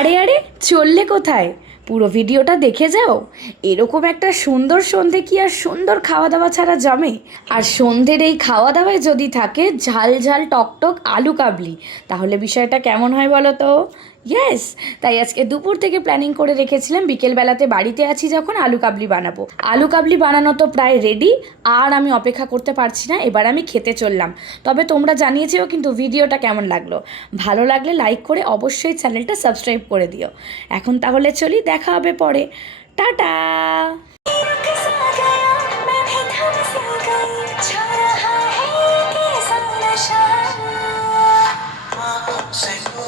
আরে আরে, চললে কোথায়? পুরো ভিডিওটা দেখে যাও। এরকম একটা সুন্দর সন্ধে কি আর সুন্দর খাওয়া দাওয়া ছাড়া জমে? আর সন্ধ্যের এই খাওয়া দাওয়ায় যদি থাকে ঝাল ঝাল টকটক আলু কাবলি, তাহলে বিষয়টা কেমন হয় বলো তো? ইয়েস। তাই আজকে দুপুর থেকে প্ল্যানিং করে রেখেছিলাম, বিকেলবেলাতে বাড়িতে আছি যখন আলু কাবলি বানাবো। আলু কাবলি বানানো তো প্রায় রেডি। আর আমি অপেক্ষা করতে পারছি না, এবার আমি খেতে চললাম। তবে তোমরা জানিয়েছেও কিন্তু ভিডিওটা কেমন লাগলো। ভালো লাগলে লাইক করে অবশ্যই চ্যানেলটা সাবস্ক্রাইব করে দিও। এখন তাহলে চলি, দেখা হবে পরে। টাটা। से